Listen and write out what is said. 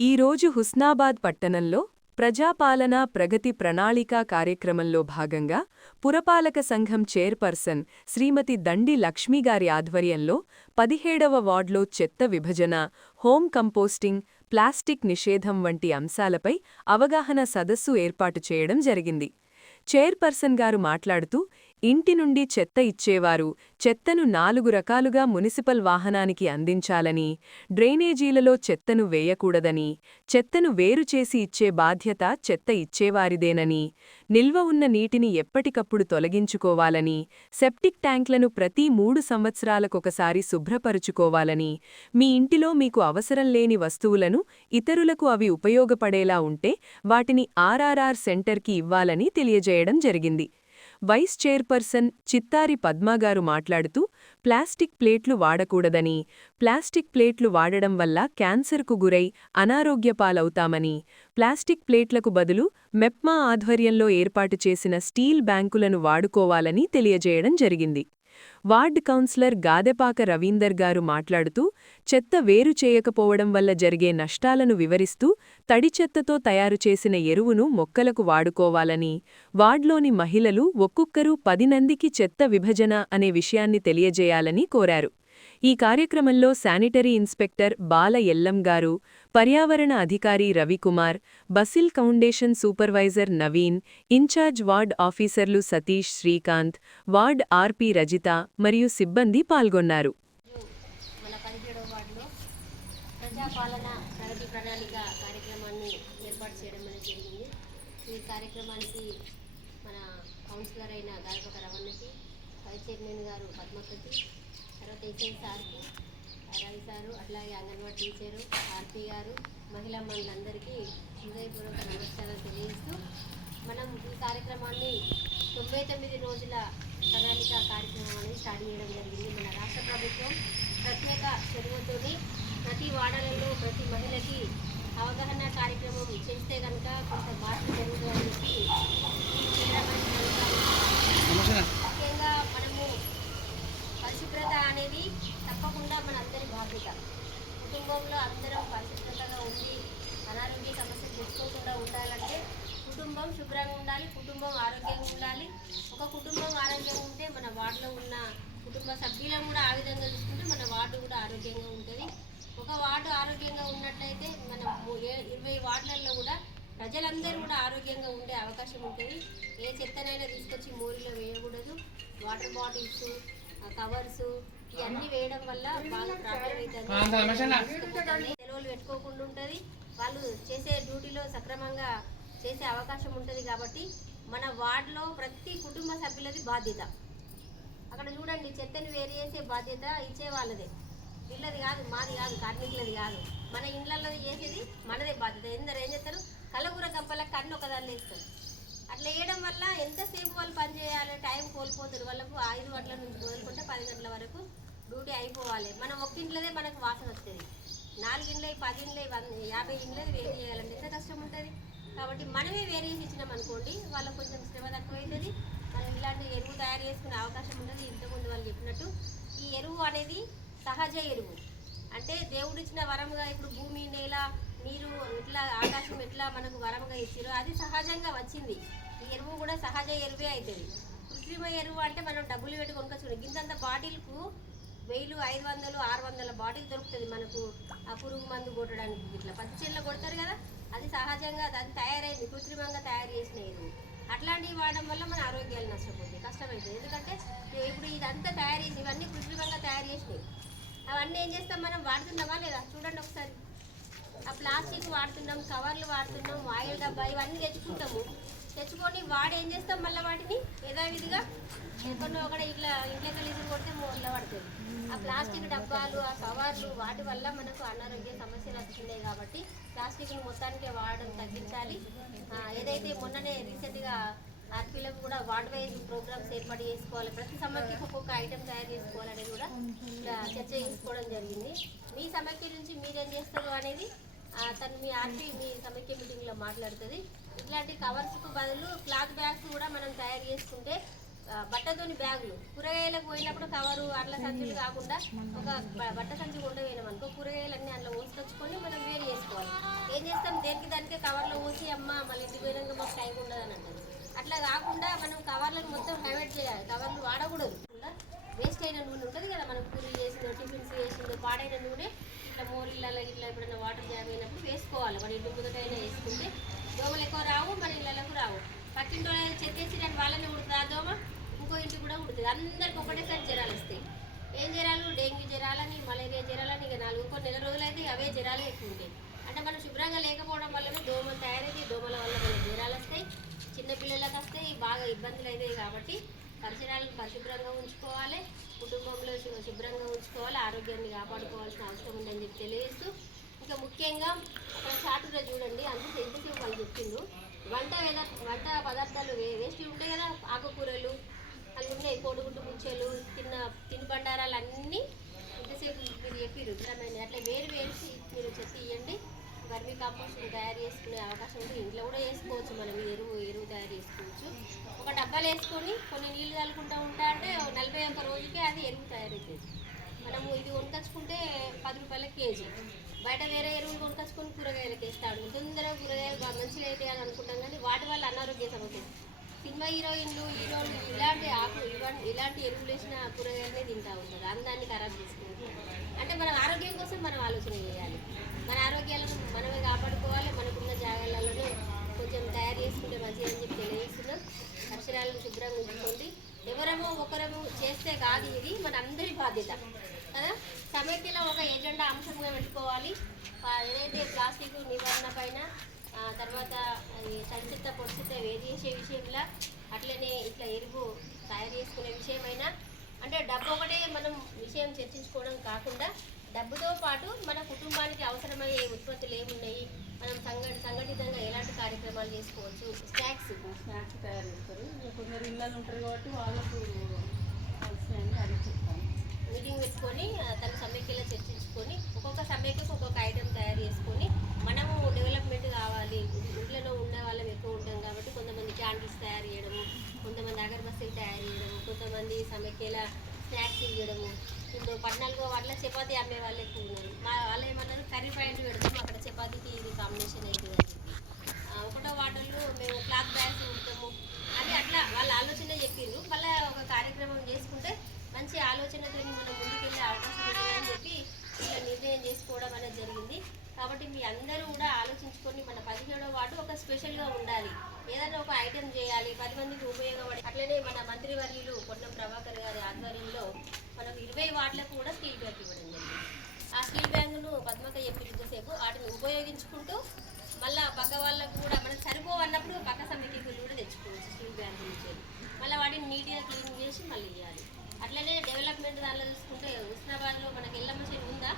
ఈరోజు హుస్నాబాద్ పట్టణంలో ప్రజాపాలనా ప్రగతి ప్రణాళికా కార్యక్రమంలో భాగంగా పురపాలక సంఘం చైర్పర్సన్ శ్రీమతి దండి లక్ష్మీగారి ఆధ్వర్యంలో 17వ వార్డులో చెత్త విభజన, హోం కంపోస్టింగ్, ప్లాస్టిక్ నిషేధం వంటి అంశాలపై అవగాహన సదస్సు ఏర్పాటు చేయడం జరిగింది. చైర్పర్సన్ గారు మాట్లాడుతూ, ఇంటి నుండి చెత్త ఇచ్చేవారు చెత్తను 4 రకాలుగా మునిసిపల్ వాహనానికి అందించాలని, డ్రైనేజీలలో చెత్తను వేయకూడదని, చెత్తను వేరుచేసి ఇచ్చే బాధ్యత చెత్త ఇచ్చేవారిదేనని, నిల్వ ఉన్న నీటిని ఎప్పటికప్పుడు తొలగించుకోవాలని, సెప్టిక్ ట్యాంక్లను ప్రతి 3 సంవత్సరాలకొకసారి శుభ్రపరుచుకోవాలని, మీ ఇంటిలో మీకు అవసరం లేని వస్తువులను ఇతరులకు అవి ఉపయోగపడేలా ఉంటే వాటిని ఆర్ఆర్ఆర్ సెంటర్కి ఇవ్వాలని తెలియజేయడం జరిగింది. వైస్ చైర్పర్సన్ చిత్తారి పద్మాగారు మాట్లాడుతూ, ప్లాస్టిక్ ప్లేట్లు వాడకూడదని, ప్లాస్టిక్ ప్లేట్లు వాడడం వల్ల క్యాన్సర్కు గురై అనారోగ్యపాలవుతామని, ప్లాస్టిక్ ప్లేట్లకు బదులు మెప్మా ఆధ్వర్యంలో ఏర్పాటు చేసిన స్టీల్ బ్యాంకులను వాడుకోవాలని తెలియజేయడం జరిగింది. వార్డ్ కౌన్సిలర్ గాదెపాక రవీందర్ గారు మాట్లాడుతూ, చెత్త వేరు చేయకపోవడం వల్ల జరిగే నష్టాలను వివరిస్తూ, తడి చెత్తతో తయారు చేసిన ఎరువును మొక్కలకు వాడుకోవాలని, వార్డ్లోని మహిళలు ఒక్కొక్కరూ 10 మందికి చెత్త విభజన అనే విషయాన్ని తెలియజేయాలని కోరారు. ఈ కార్యక్రమంలో శానిటరీ ఇన్స్పెక్టర్ బాల ఎల్లం గారు, పర్యావరణ అధికారి Ravikumar, Basil foundation supervisor Naveen, in charge ward ఆఫీసర్లు సతీష్, శ్రీకాంత్, వార్డ్ ఆర్పి రజిత మరియు సిబ్బంది పాల్గొన్నారు. తర్వాత ఎస్ఎన్ సార్కి, రవి సారు, అట్లాగే అంగన్వాడీ టీచరు, ఆర్పి గారు, మహిళా మండలందరికీ హృదయపూర్వక నమస్కారాలు తెలియజేస్తూ, మనం ఈ కార్యక్రమాన్ని 99 రోజుల ప్రణాళిక కార్యక్రమాన్ని స్టార్ట్ చేయడం జరిగింది. మన రాష్ట్ర ప్రభుత్వం ప్రత్యేక చొరవతో ప్రతి వార్డులలో ప్రతి మహిళకి అవగాహన కార్యక్రమం చేస్తే కనుక కొంత మార్పు జరుగుతుందని చెప్పి ముఖ్యంగా మనము పరిశుభ్రత అనేది తప్పకుండా మనందరి బాధ్యత. కుటుంబంలో అందరం పరిశుభ్రతగా ఉండి అనారోగ్య సమస్యలు తెచ్చుకోకుండా ఉండాలంటే కుటుంబం శుభ్రంగా ఉండాలి, కుటుంబం ఆరోగ్యంగా ఉండాలి. ఒక కుటుంబం ఆరోగ్యంగా ఉంటే మన వార్డులో ఉన్న కుటుంబ సభ్యులను కూడా ఆ విధంగా చూసుకుంటే మన వార్డు కూడా ఆరోగ్యంగా ఉంటుంది. ఒక వార్డు ఆరోగ్యంగా ఉన్నట్లయితే మన 20 వార్డులలో కూడా ప్రజలందరూ కూడా ఆరోగ్యంగా ఉండే అవకాశం ఉంటుంది. ఏ చెత్తనైనా తీసుకొచ్చి మోరీలో వేయకూడదు. వాటర్ బాటిల్స్, కవర్స్ ఇవన్నీ వేయడం వల్ల బాగా ప్రాబ్లం అవుతుంది. సెలవులు పెట్టుకోకుండా ఉంటుంది. వాళ్ళు చేసే డ్యూటీలో సక్రమంగా చేసే అవకాశం ఉంటుంది. కాబట్టి మన వార్డులో ప్రతి కుటుంబ సభ్యులది బాధ్యత. అక్కడ చూడండి, చెత్తని వేరు చేసే బాధ్యత ఇచ్చే వాళ్ళదే, వీళ్ళది కాదు, మాది కాదు, కార్మికులది కాదు. మన ఇండ్లలో చేసేది మనదే బాధ్యత. ఎందరు ఏం చేస్తారు, కలగూర గంపలకు కన్ను ఒకదాన్ని వేస్తారు. అట్లా వేయడం వల్ల ఎంతసేపు వాళ్ళు పనిచేయాలి, టైం కోల్పోతారు. వాళ్ళకు 5 గంటల నుంచి మొదలుకుంటే 10 గంటల వరకు డ్యూటీ అయిపోవాలి. మనం ఒక్కింట్లోదే మనకు వాసన వస్తుంది. 4 ఇండ్లు, 10 ఇండ్లు, 50 ఇండ్లది వేరు చేయాలంటే ఎంత కష్టం ఉంటుంది. కాబట్టి మనమే వేరు చేసి ఇచ్చినాం అనుకోండి, వాళ్ళకు కొంచెం శ్రమ తక్కువ అవుతుంది. మనం ఇలాంటి ఎరువు తయారు చేసుకునే అవకాశం ఉంటుంది. ఇంతకుముందు వాళ్ళు చెప్పినట్టు ఈ ఎరువు అనేది సహజ ఎరువు. అంటే దేవుడిచ్చిన వరముగా, ఇప్పుడు భూమి, నేల, నీరు ఎట్లా, ఆకాశం ఎట్లా మనకు వరముగా ఇచ్చారో అది సహజంగా వచ్చింది. ఈ ఎరువు కూడా సహజ ఎరువే అవుతుంది. కృత్రిమ ఎరువు అంటే మనం డబ్బులు పెట్టి కొనుక్కొచ్చుకుంటాం. ఇంతంత బాటిల్కు 1000, 500, 600 బాటిల్ దొరుకుతుంది మనకు. ఆ పురుగు మందు కొట్టడానికి ఇట్లా పత్తి చెట్లు కొడతారు కదా, అది సహజంగా అది తయారైంది, కృత్రిమంగా తయారు చేసిన ఎరువు. అట్లాంటివి వాడడం వల్ల మన ఆరోగ్యాలు నష్టపోతుంది, కష్టమవుతుంది. ఎందుకంటే ఇప్పుడు ఇదంతా తయారు చేసి ఇవన్నీ కృత్రిమంగా తయారు చేసినాయి. అవన్నీ ఏం చేస్తాం, మనం వాడుతున్నామా లేదా చూడండి ఒకసారి. ఆ ప్లాస్టిక్ వాడుతున్నాం, కవర్లు వాడుతున్నాం, ఆయిల్ డబ్బా ఇవన్నీ తెచ్చుకొని వాడు ఏం చేస్తాం, మళ్ళీ వాటిని యథావిధిగా ఎక్కడో ఒకటి ఇట్లా ఇంట్లో కలిసి కొడితే మూల పడుతుంది. ఆ ప్లాస్టిక్ డబ్బాలు, ఆ కవర్లు వాటి వల్ల మనకు అనారోగ్య సమస్యలు వస్తున్నాయి. కాబట్టి ప్లాస్టిక్ను మొత్తానికి వాడడం తగ్గించాలి. ఏదైతే మొన్ననే రీసెంట్గా ఆర్పీలకు కూడా వార్డ్ వైజ్ ప్రోగ్రామ్స్ ఏర్పాటు చేసుకోవాలి, ప్రతి సమైక్యకు ఒక్కొక్క ఐటెం తయారు చేసుకోవాలనేది కూడా చర్చ చేసుకోవడం జరిగింది. మీ సమైక్య నుంచి మీరేం చేస్తారు అనేది తను మీ ఆర్పీ మీ సమైక్య మీటింగ్లో మాట్లాడుతుంది. ఇట్లాంటి కవర్స్కు బదులు క్లాత్ బ్యాగ్స్ కూడా మనం తయారు చేసుకుంటే బట్టతోని బ్యాగులు, కూరగాయలకు పోయినప్పుడు కవరు అట్లా సంచులు కాకుండా ఒక బట్ట సంచి కొండ పోయినాం అనుకో, కూరగాయలన్నీ అందులో పోసుకొచ్చుకొని మనం వేడి చేసుకోవాలి. ఏం చేస్తాం, దేనికి దానికే కవర్లో పోసి అమ్మ మళ్ళీ ఇంటికి పోయినాక మాకు టైం ఉండదు అని అంటారు. అట్లా కాకుండా మనం కవర్లను మొత్తం డైవర్ట్ చేయాలి, కవర్లు వాడకూడదు. వేస్ట్ అయిన నూనె ఉంటుంది కదా, మనం పూరి చేసిందో టిఫిన్స్ చేసిందో పాడైన నూనె ఇట్లా మోరీళ్ళలో ఇట్లా ఎప్పుడైనా వాటర్ జామ్ అయినప్పుడు వేసుకోవాలి. మన ఇంటి ముందటైనా వేసుకుంటే దోమలు ఎక్కువ రావు, మన ఇళ్ళకు రావు. పక్కింటి చెత్తేసి దాన్ని వాళ్ళనే ఉడుతుంది ఆ దోమ, ఇంకో ఇంటికి కూడా ఉడుతుంది. అందరికి ఒకటేసారి జ్వరాలు వస్తాయి. ఏం జ్వరాలు? డెంగ్యూ జ్వరాలని, మలేరియా జ్వరాలని, ఇక 4 నెల రోజులైతే అవే జ్వరాలు ఎక్కువ ఉంటాయి. అంటే మనం శుభ్రంగా లేకపోవడం వల్లనే దోమలు తయారైతే దోమల వల్ల మనకి జ్వరాలు వస్తాయి, చిన్నపిల్లలకు వస్తాయి, బాగా ఇబ్బందులు అవుతాయి. కాబట్టి పరిసరాలను పరిశుభ్రంగా ఉంచుకోవాలి, కుటుంబంలో శుభ్రంగా ఉంచుకోవాలి, ఆరోగ్యాన్ని కాపాడుకోవాల్సిన అవసరం ఉందని చెప్పి తెలియజేస్తూ, ఇంకా ముఖ్యంగా అక్కడ చాటులో చూడండి ఎంతసేపు వాళ్ళు చెప్పిండ్రు. వంట పదార్థాలు వేస్ట్ ఉంటాయి కదా, ఆకుకూరలు అవి ఉన్నాయి, కోడిగుడ్డు ముచ్చెలు, తిని బండారాలు అన్నీ ఎంతసేపు మీరు చెప్పిర్రు ఉత్తరమైన అట్లా వేరు మీరు చెప్పి ఇవ్వండి. వర్మీ కాంపోస్ట్ తయారు చేసుకునే అవకాశం ఉంది, ఇంట్లో కూడా వేసుకోవచ్చు. మనం ఎరువు తయారు చేసుకోవచ్చు. ఒక డబ్బాలు వేసుకొని కొన్ని నీళ్ళు చల్లుకుంటూ ఉంటా అంటే 41 రోజుకే అది ఎరువు తయారవుతుంది. మనము ఇది కొనుకొచ్చుకుంటే 10 రూపాయల కేజీ. బయట వేరే ఎరువులు కొనుకొచ్చుకొని కూరగాయలకు వేస్తాడు, తొందరగా కూరగాయలు బాగా మంచిగా అయితే అని అనుకుంటాం, కానీ వాటి వల్ల అనారోగ్య సమస్యలు. సినిమా హీరోయిన్లు ఇలాంటి ఎరువులు వేసిన కూరగాయలనే తింటూ ఉంటారు, అందాన్ని ఖరాబ్ చేసుకుంటారు. అంటే మన ఆరోగ్యం కోసం మనం ఆలోచన చేయాలి, మన ఆరోగ్యాలను మనమే కాపాడుకోవాలి. మనకున్న జాగాలలోనే కొంచెం తయారు చేసుకుంటే మంచిగా అని చెప్పి తెలియజేస్తున్నాం. పరిసరాలను శుభ్రంగా ఉంచుకోండి. ఎవరమో ఒకరము చేస్తే కాదు, ఇది మన అందరి బాధ్యత కదా. సమైక్యలో ఒక ఎజెండా అంశంగా పెట్టుకోవాలి. ఏదైతే ప్లాస్టిక్ నివారణ పైన, తర్వాత సంచిత పొడిచిత వేరు చేసే విషయంలో, అట్లనే ఇట్లా ఎరువు తయారు చేసుకునే విషయమైనా, అంటే డబ్బు ఒకటే మనం విషయం చర్చించుకోవడం కాకుండా డబ్బుతో పాటు మన కుటుంబానికి అవసరమయ్యే ఉత్పత్తులు ఏమున్నాయి, మనం సంఘటితంగా ఎలాంటి కార్యక్రమాలు చేసుకోవచ్చు. స్నాక్స్ తయారు చేస్తారు, కొందరు ఇళ్ళలో ఉంటారు కాబట్టి వాళ్ళకు అది చెప్తాను. మీటింగ్ పెట్టుకొని తన సమైక్యలో చర్చించుకొని ఒక్కొక్క సమైక్యకు ఒక్కొక్క ఐటెం తయారు చేసుకొని మనము డెవలప్మెంట్ కావాలి. ఇంట్లో ఉన్న వాళ్ళం ఎక్కువ ఉంటాం కాబట్టి కొంతమంది క్యాండిల్స్ తయారు చేయడము, కొంతమంది అగరబస్తీలు తయారు చేయడము, కొంతమంది సమైక్యల స్నాక్స్ ఇవ్వడము. ఇప్పుడు 14వ వాటిలో చపాతీ అమ్మే వాళ్ళు ఎక్కువ ఉన్నారు. మా వాళ్ళు ఏమన్నారు, కర్రీ పాయింట్ పెడతాము, అక్కడ చపాతీకి ఇది కాంబినేషన్ అవుతుంది అని చెప్పి. 1వ వాటర్లో మేము క్లాత్ బ్యాగ్స్ ఉంటాము అని అట్లా వాళ్ళ ఆలోచన చెప్పిండ్రు. మళ్ళీ ఒక కార్యక్రమం చేసుకుంటే మంచి ఆలోచనతో మనం ముందుకెళ్ళే అవకాశం ఉంటుందని చెప్పి ఇలా నిర్ణయం చేసుకోవడం అనేది జరిగింది. కాబట్టి మీ అందరూ కూడా ఆలోచించుకొని మన 17వ వార్డు ఒక స్పెషల్గా ఉండాలి, ఏదైనా ఒక ఐటెం చేయాలి, 10 మందికి ఉపయోగపడి. అట్లనే మన మంత్రివర్యులు పొన్నం ప్రభాకర్ గారి ఆధ్వర్యంలో మనకు 20 వార్డులకు కూడా స్టీల్ బ్యాగ్ ఇవ్వడం జరిగింది. ఆ స్టీల్ బ్యాగ్ను పద్మక ఎంతసేపు వాటిని ఉపయోగించుకుంటూ మళ్ళీ పక్క వాళ్ళకు కూడా మనకు సరిపోవన్నప్పుడు పక్క సమితికులు కూడా తెచ్చుకోవచ్చు స్టీల్ బ్యాగ్ నుంచి. మళ్ళీ వాటిని నీట్గా క్లీన్ చేసి మళ్ళీ ఇవ్వాలి. అట్లనే డెవలప్మెంట్ దానిలో చూసుకుంటే హుస్నాబాద్లో మనకి ఎల్లమ్మ చెరువు ఉందా,